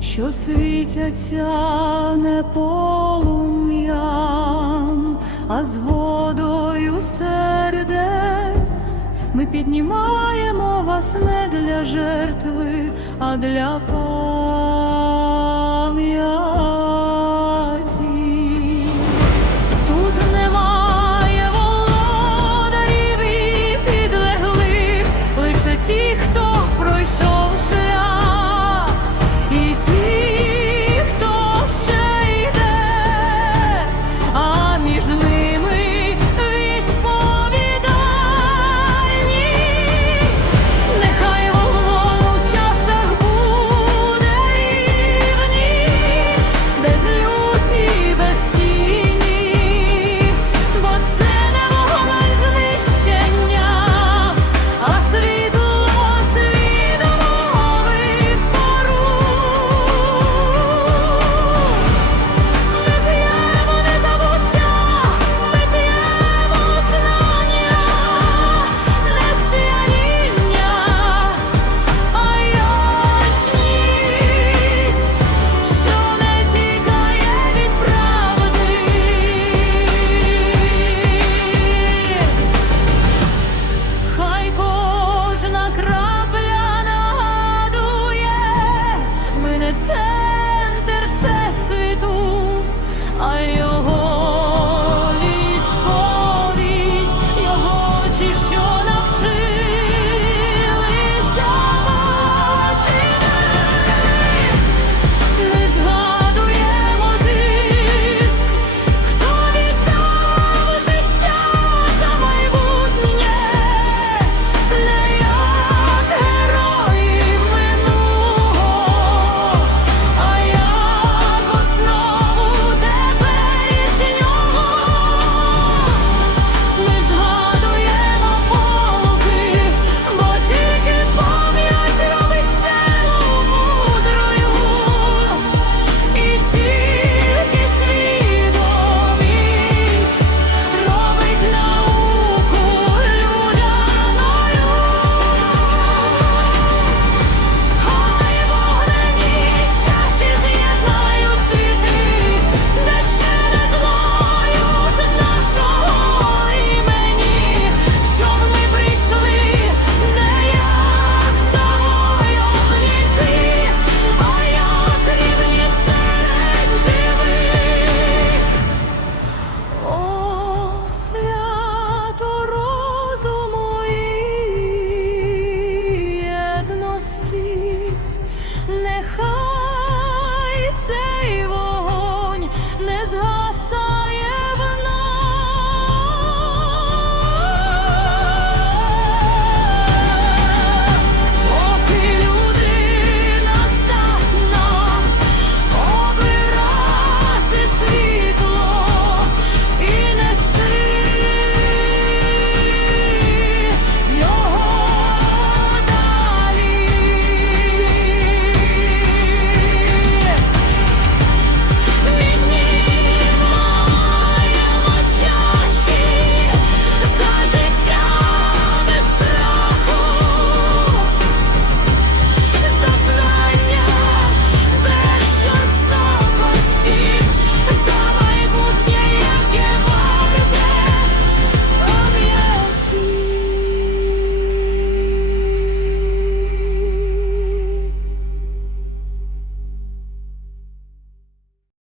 що світяться не полум'ям, а згодою сердець. Ми піднімаємо вас не для жертви, а для